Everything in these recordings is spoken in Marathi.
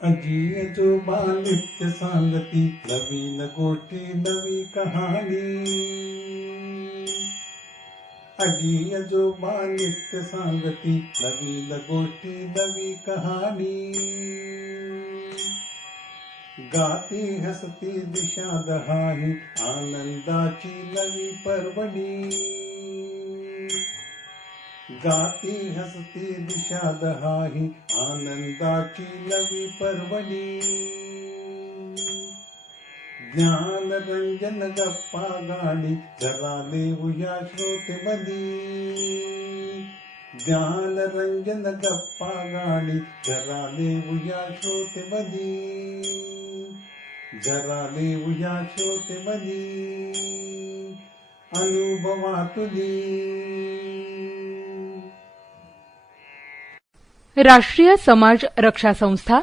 अजी आजोबा नित्य सांगती नवीन गोष्टी नवी कहाणी. अजी आजोबा नित्य सांगती नवीन गोष्टी नवी कहाणी. गाती हसती दिशा दहाही आनंदाची नवी पर्वणी. गाती हसती दिशा दहाही आनंदाची नवी पर्वणी. ज्ञान रंजन गप्पा गाणी जरा देऊया श्रोतेमधी. ज्ञान रंजन गप्पा गाणी जरा देऊया श्रोतेमधी. जरा देऊया श्रोतेमधी अनुभवातुली. राष्ट्रीय समाज रक्षा संस्था,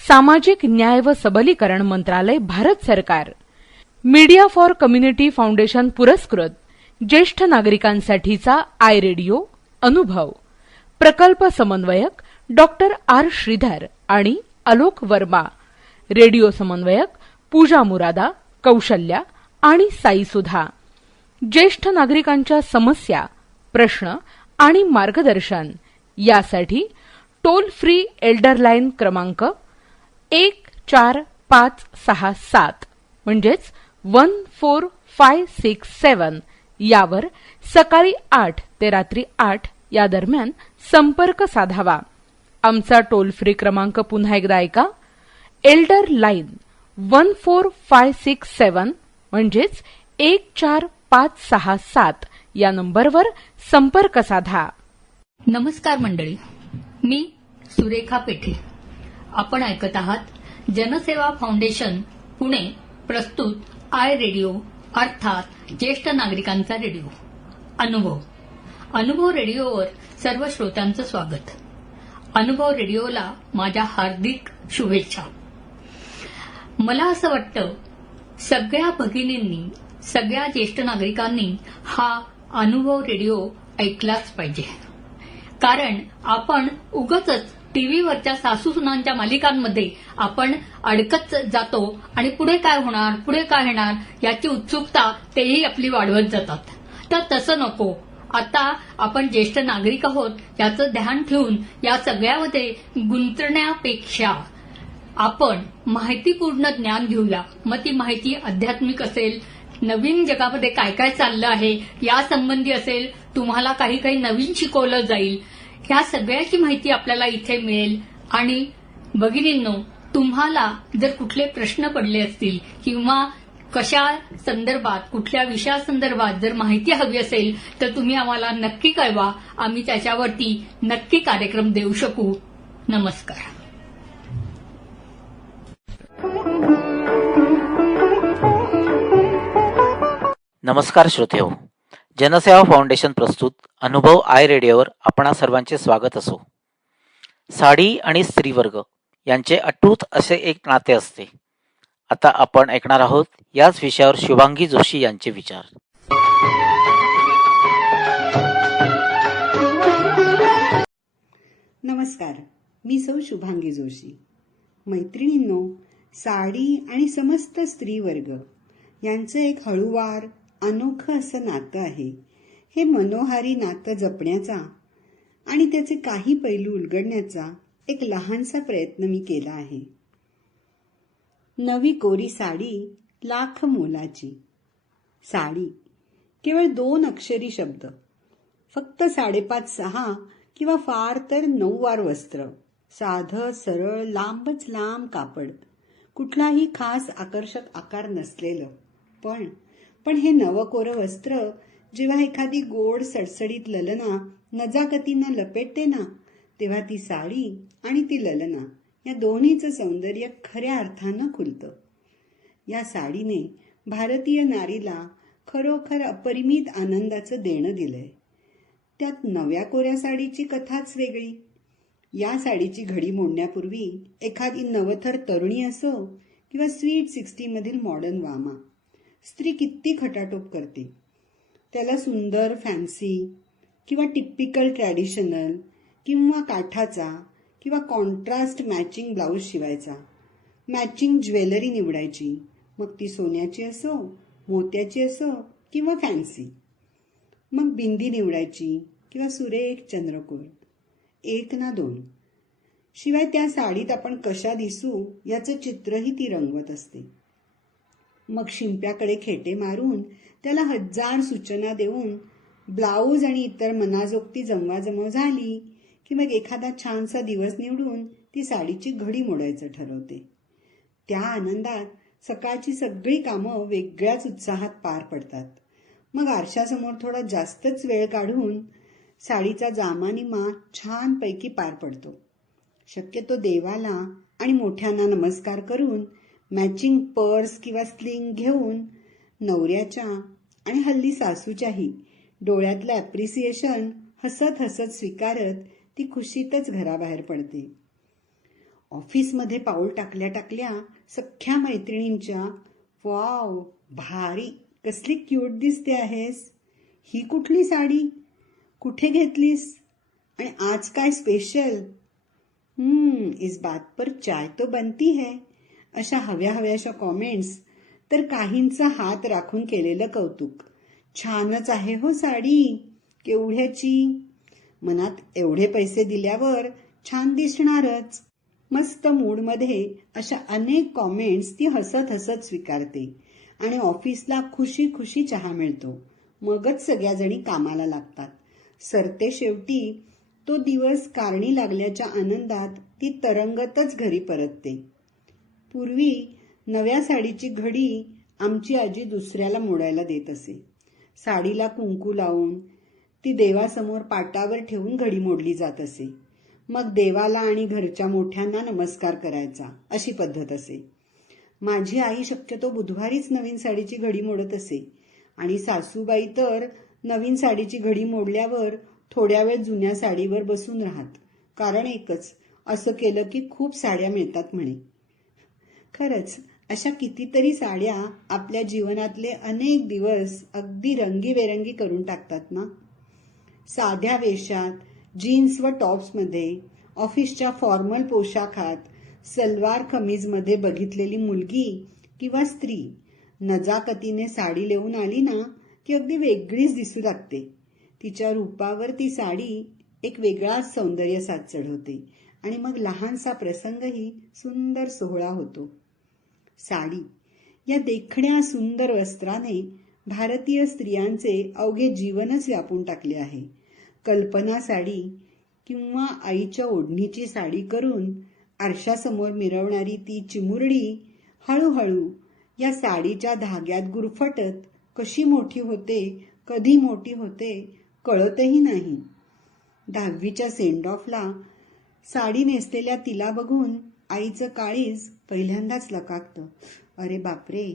सामाजिक न्याय व सबलीकरण मंत्रालय, भारत सरकार, मीडिया फॉर कम्युनिटी फाउंडेशन पुरस्कृत ज्येष्ठ नागरिकांसाठीचा आय रेडिओ अनुभव प्रकल्प समन्वयक डॉक्टर आर श्रीधर आणि आलोक वर्मा, रेडिओ समन्वयक पूजा मुरादा, कौशल्या आणि साई सुधा. ज्येष्ठ नागरिकांच्या समस्या, प्रश्न आणि मार्गदर्शन यासाठी टोल फ्री एल्डर लाईन क्रमांक 14567 म्हणजेच 14567 यावर सकाळी 8 ते रात्री 8 या दरम्यान संपर्क साधावा. आमचा टोल फ्री क्रमांक पुन्हा एकदा ऐका. एल्डर लाईन 14567 म्हणजेच 14567 या नंबरवर संपर्क साधा. नमस्कार मंडळी, मी सुरेखा पेठे. आपण ऐकत आहात जनसेवा फाउंडेशन पुणे प्रस्तुत आय रेडिओ अर्थात ज्येष्ठ नागरिकांचा रेडिओ अनुभव रेडिओवर सर्व श्रोत्यांचं स्वागत. अनुभव रेडिओला माझ्या हार्दिक शुभेच्छा. मला असं वाटतं सगळ्या भगिनींनी, सगळ्या ज्येष्ठ नागरिकांनी हा अनुभव रेडिओ ऐकलाच पाहिजे. कारण आपण उगाचच टीव्हीवरच्या सासूसुनांच्या मालिकांमध्ये आपण अडकत जातो आणि पुढे काय होणार याची उत्सुकता तेही आपली वाढवत जातात. तर तसं नको. आता आपण ज्येष्ठ नागरिक आहोत याचं ध्यान ठेवून या सगळ्यामध्ये गुंतण्यापेक्षा आपण माहितीपूर्ण ज्ञान घेऊया. मग ती माहिती आध्यात्मिक असेल, नवीन जगामध्ये काय काय चाललं आहे यासंबंधी असेल, तुम्हाला काही नवीन शिकवलं जाईल, ह्या सगळ्याची माहिती आपल्याला इथे मिळेल. आणि भगिनींनो, तुम्हाला जर कुठले प्रश्न पडले असतील किंवा कशा संदर्भात, कुठल्या विषयासंदर्भात जर माहिती हवी असेल तर तुम्ही आम्हाला नक्की कळवा. आम्ही त्याच्यावरती नक्की कार्यक्रम देऊ शकू. नमस्कार. नमस्कार श्रोतेहो, जनसेवा फाउंडेशन प्रस्तुत अनुभव आय रेडिओवर आपणा सर्वांचे स्वागत असो. साडी आणि स्त्रीवर्ग यांचे अटूट असे एक नाते असते. आता आपण ऐकणार आहोत याच विषयावर शुभांगी जोशी यांचे विचार. नमस्कार, मी सौ शुभांगी जोशी. मैत्रिणींनो, साडी आणि समस्त स्त्रीवर्ग यांचं एक हळूवार अनोखं असं नातं आहे. हे मनोहारी नातं जपण्याचा आणि त्याचे काही पैलू उलगडण्याचा एक लहानसा प्रयत्न मी केला आहे. नवी कोरी साडी लाख मोलाची. साडी केवळ 2 अक्षरी शब्द, फक्त 5.5-6 किंवा फार तर 9 वार वस्त्र, साधं सरळ लांबच लांब कापड, कुठलाही खास आकर्षक आकार नसलेलं. पण हे नवकोरं वस्त्र जेव्हा एखादी गोड सडसडीत ललना नजाकतीनं लपेटते ना, तेव्हा ती साडी आणि ती ललना या दोन्हीचं सौंदर्य खऱ्या अर्थानं खुलतं. या साडीने भारतीय नारीला खरोखर अपरिमित आनंदाचं देणं दिलंय. त्यात नव्या कोऱ्या साडीची कथाच वेगळी. या साडीची घडी मोडण्यापूर्वी एखादी नवथर तरुणी असो किंवा स्वीट 60 मधील मॉडर्न वामा, स्त्री किती खटाटोप करते. त्याला सुंदर फॅन्सी किंवा टिपिकल ट्रॅडिशनल किंवा काठाचा किंवा कॉन्ट्रास्ट मॅचिंग ब्लाऊज शिवायचा. मॅचिंग ज्वेलरी निवडायची, मग ती सोन्याची असो, मोत्याची असो किंवा फॅन्सी. मग बिंदी निवडायची किंवा सुरेख चंद्रकोर, 1 ना 2. शिवाय त्या साडीत आपण कशा दिसू याचं चित्रही ती रंगवत असते. मग शिंप्याकडे खेटे मारून त्याला 1000 सूचना देऊन ब्लाऊज आणि इतर मनाजोगती जमवाजमव झाली की मग एखादा छानसा दिवस निवडून ती साडीची घडी मोडायचं ठरवते. त्या आनंदात सकाळची सगळी कामं वेगळ्याच उत्साहात पार पडतात. मग आरशासमोर थोडा जास्तच वेळ काढून साडीचा जामानिमा छानपैकी पार पडतो. शक्यतो देवाला आणि मोठ्यांना नमस्कार करून मॅचिंग पर्स किंवा स्लिंग घेऊन नवऱ्याच्या आणि हल्ली सासूच्याही डोळ्यातलं ॲप्रिसिएशन हसत हसत स्वीकारत ती खुशीतच घराबाहेर पडते. ऑफिसमध्ये पाऊल टाकल्या टाकल्या सख्ख्या मैत्रिणींच्या वाव भारी, कसली क्यूट दिसते आहेस, ही कुठली साडी, कुठे घेतलीस आणि आज काय स्पेशल, इस बात पर चाय तो बनती है, अशा हव्या हव्याशा कॉमेंट्स, तर काहींचा हात राखून केलेलं कौतुक, छानच आहे हो साडी, केवढ्याची, मनात एवढे पैसे दिल्यावर छान दिसणारच. मस्त मूडमध्ये अशा अनेक कॉमेंट्स ती हसत हसत स्वीकारते आणि ऑफिसला खुशी खुशी चहा मिळतो. मगच सगळ्याजणी कामाला लागतात. सरते शेवटी तो दिवस कारणी लागल्याच्या आनंदात ती तरंगतच घरी परतते. पूर्वी नव्या साडीची घडी आमची आजी दुसऱ्याला मोडायला देत असे. साडीला कुंकू लावून ती देवासमोर पाटावर ठेवून घडी मोडली जात असे. मग देवाला आणि घरच्या मोठ्यांना नमस्कार करायचा, अशी पद्धत असे. माझी आई शक्यतो बुधवारीच नवीन साडीची घडी मोडत असे आणि सासूबाई तर नवीन साडीची घडी मोडल्यावर थोड्या वेळ जुन्या साडीवर बसून राहत. कारण एकच, असं केलं की खूप साड्या मिळतात म्हणे. खरंच अशा कितीतरी साड्या आपल्या जीवनातले अनेक दिवस अगदी रंगीबेरंगी करून टाकतात ना. साध्या वेशात, जीन्स व टॉप्समध्ये, ऑफिसच्या फॉर्मल पोशाखात, सलवार कमीजमध्ये बघितलेली मुलगी किंवा स्त्री नजाकतीने साडी लेवून आली ना की अगदी वेगळीच दिसू लागते. तिच्या रूपावर ती साडी एक वेगळाच सौंदर्य साज चढवते आणि मग लहानसा प्रसंगही सुंदर सोहळा होतो. साडी या देखण्या सुंदर वस्त्राने भारतीय स्त्रियांचे अवघे जीवनच व्यापून टाकले आहे. कल्पना साडी किंवा आईच्या ओढणीची साडी करून आरशासमोर मिरवणारी ती चिमुरडी हळूहळू या साडीच्या धाग्यात गुरफटत कशी मोठी होते, कधी मोठी होते कळतही नाही. 10वीच्या सेंड ऑफला साडी नेसलेल्या तिला बघून आईचं काळीज पहिल्यांदाच लकाकतं. अरे बापरे,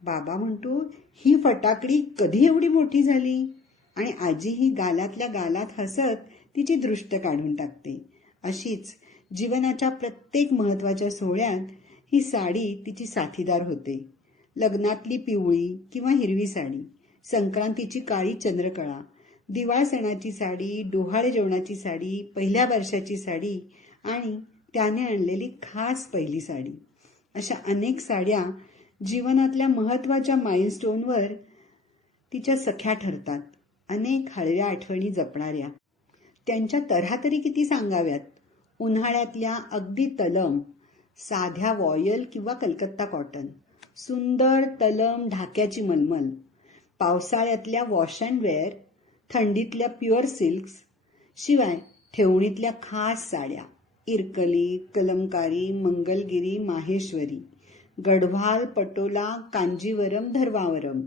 बाबा म्हणतो ही फटाकडी कधी एवढी मोठी झाली, आणि आजी ही गालातल्या गालात हसत तिची दृष्ट काढून टाकते. अशीच जीवनाच्या प्रत्येक महत्वाच्या सोहळ्यात ही साडी तिची साथीदार होते. लग्नातली पिवळी किंवा हिरवी साडी, संक्रांतीची काळी चंद्रकळा, दिवाळ सणाची साडी, डोहाळे जेवणाची साडी, पहिल्या वर्षाची साडी आणि त्याने आणलेली खास पहिली साडी, अशा अनेक साड्या जीवनातल्या महत्वाच्या माइलस्टोनवर तिच्या सख्या ठरतात. अनेक हळव्या आठवणी जपणाऱ्या. त्यांच्या तऱ्हा तरी किती सांगाव्यात. उन्हाळ्यातल्या अगदी तलम साध्या वॉयल किंवा कलकत्ता कॉटन, सुंदर तलम ढाक्याची मलमल, पावसाळ्यातल्या वॉश अँड वेअर, थंडीतल्या प्युअर सिल्क्स, शिवाय ठेवणीतल्या खास साड्या, Irkali, Kalamkari, Mangalagiri, Maheshwari, Gadwal, Patola, Kanjeevaram, Dharmavaram,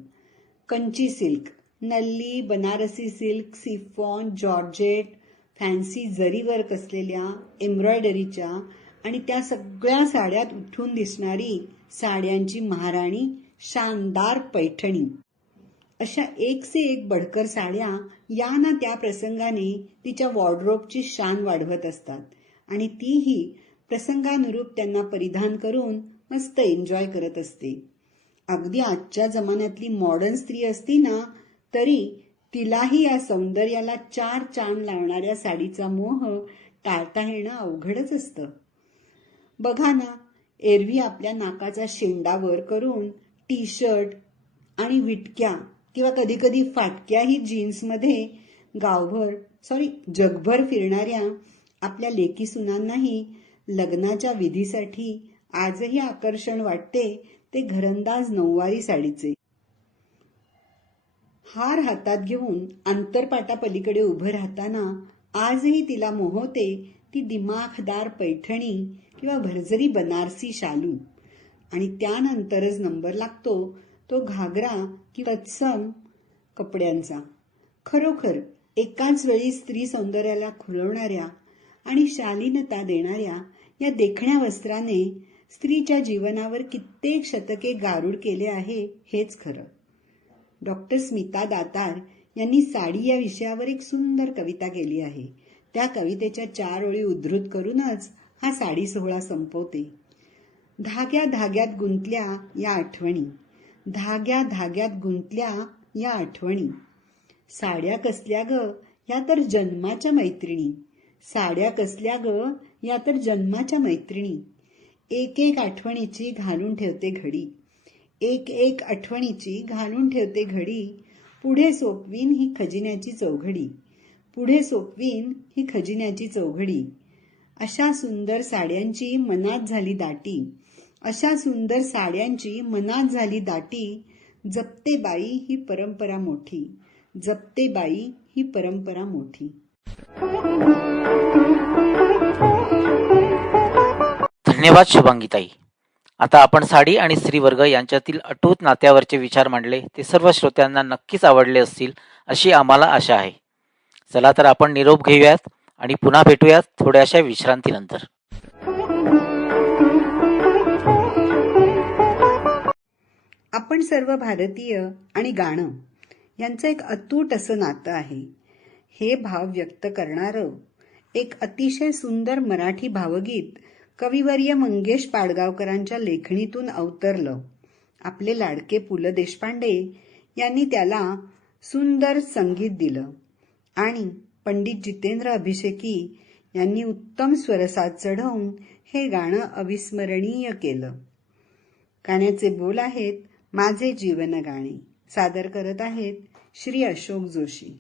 Kanchi silk, Nalli, Banarasi silk, chiffon, georgette, fancy zari work असलेल्या एम्ब्रॉयडरीच्या आणि त्या सगळ्या साड्यात उठून दिसणारी साड्यांची महाराणी शानदार पैठणी, अशा एक से एक बडकर साड्या या ना त्या प्रसंगाने तिच्या वॉर्डरोबची शान वाढवत असतात आणि तीही प्रसंगानुरूप त्यांना परिधान करून मस्त एन्जॉय करत असते. अगदी आजच्या जमान्यातली मॉडर्न स्त्री असती ना तरी तिलाही या सौंदर्याला 4 चांद लावणाऱ्या साडीचा मोह टाळता येणं अवघडच असतं. बघा ना, एरवी आपल्या नाकाचा शेंडा वर करून टी शर्ट आणि विटक्या किंवा कधी कधी फाटक्याही जीन्समध्ये जगभर फिरणाऱ्या आपल्या लेकी सुनांनाही लग्नाच्या विधीसाठी आजही आकर्षण वाटते ते घरंदाज नऊवारी साडीचे. हार हातात घेऊन आंतरपाटा पलीकडे उभं राहताना आजही तिला मोहते ती दिमाखदार पैठणी किंवा भरजरी बनारसी शालू, आणि त्यानंतरच नंबर लागतो तो घागरा किंवा तत्सम कपड्यांचा. खरोखर एकाच वेळी स्त्री सौंदर्याला खुलवणाऱ्या आणि शालीनता देणाऱ्या या देखण्या वस्त्राने स्त्रीच्या जीवनावर कित्येक शतके गारूड केले आहे हेच खरं. डॉक्टर स्मिता दातार यांनी साडी या विषयावर एक सुंदर कविता केली आहे. त्या कवितेच्या 4 ओळी उद्धृत करूनच हा साडी सोहळा संपवते. धाग्या धाग्यात गुंतल्या या आठवणी, धाग्या धाग्यात गुंतल्या या आठवणी, साड्या कसल्या ग या तर जन्माच्या मैत्रिणी, साड्या कसल्या ग या तर जन्माच्या मैत्रिणी, एक एक आठवणीची घालून ठेवते घडी, एक एक आठवणीची घालून ठेवते घडी, पुढे सोपवीन ही खजिन्याची चौघडी, पुढे सोपवीन ही खजिन्याची चौघडी. अशा सुंदर साड्यांची मनात झाली दाटी, अशा सुंदर साड्यांची मनात झाली दाटी, जपते बाई ही परंपरा मोठी, जपते बाई ही परंपरा मोठी. धन्यवाद शुभांगीताई. आता आपण साडी आणि स्त्रीवर्ग यांच्यातील अटूट नात्यावरचे विचार मांडले, ते सर्व श्रोत्यांना नक्कीच आवडले असतील अशी आम्हाला आशा आहे. चला तर आपण निरोप घेऊयात आणि पुन्हा भेटूयात थोड्याशा विश्रांतीनंतर. आपण सर्व भारतीय आणि गाणं यांचं एक अतूट असं नातं आहे. हे भाव व्यक्त करणारं एक अतिशय सुंदर मराठी भावगीत कविवर्य मंगेश पाडगावकरांच्या लेखणीतून अवतरलं. आपले लाडके पु ल देशपांडे यांनी त्याला सुंदर संगीत दिलं आणि पंडित जितेंद्र अभिषेकी यांनी उत्तम स्वरसाद चढवून हे गाणं अविस्मरणीय केलं. गाण्याचे बोल आहेत माझे जीवन गाणे. सादर करत आहेत श्री अशोक जोशी.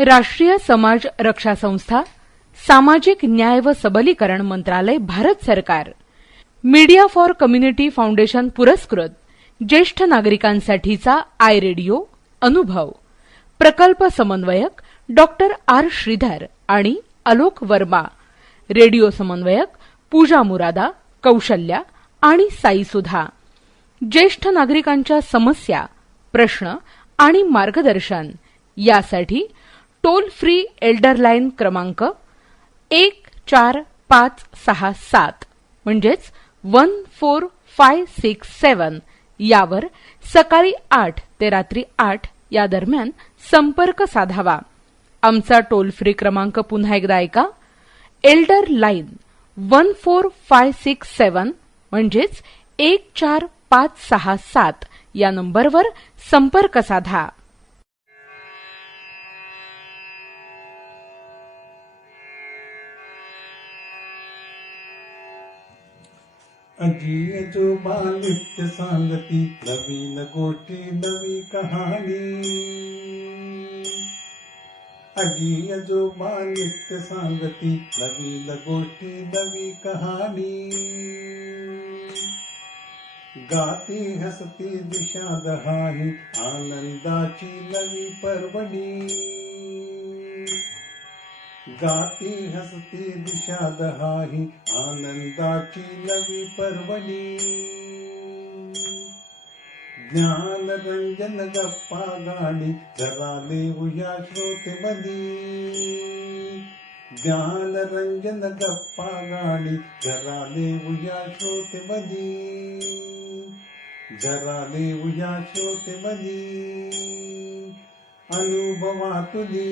राष्ट्रीय समाज रक्षा संस्था, सामाजिक न्याय व सबलीकरण मंत्रालय, भारत सरकार, मीडिया फॉर कम्युनिटी फाउंडेशन पुरस्कृत ज्येष्ठ नागरिकांसाठीचा आय रेडिओ अनुभव, प्रकल्प समन्वयक डॉक्टर आर श्रीधर आणि आलोक वर्मा, रेडिओ समन्वयक पूजा मुरादा, कौशल्या आणि साई सुधा. ज्येष्ठ नागरिकांच्या समस्या, प्रश्न आणि मार्गदर्शन यासाठी टोल फ्री एल्डर लाईन क्रमांक 14567 म्हणजेच 14567 यावर सकाळी 8 ते रात्री 8 या दरम्यान संपर्क साधावा. आमचा टोल फ्री क्रमांक पुन्हा एकदा ऐका. एल्डर लाईन 14567 म्हणजेच 14567 या नंबरवर संपर्क साधा. अजी आजोबा नित्य सांगती नवीन गोष्टी नवी कहाणी. अजी आजोबा नित्य सांगती नवीन गोष्टी नवी कहाणी. गाती हसती दिशा दहाही आनंदाची नवी पर्वणी. गाती हसती दिशा दहाही आनंदाची नवी पर्वणी. ज्ञान रंजन गप्पा गाणी जरा देऊया श्रोते मधी. ज्ञान रंजन गप्पा गाणी जरा देऊया श्रोते मधी. जरा देऊया श्रोते मधी. अनुभवातुली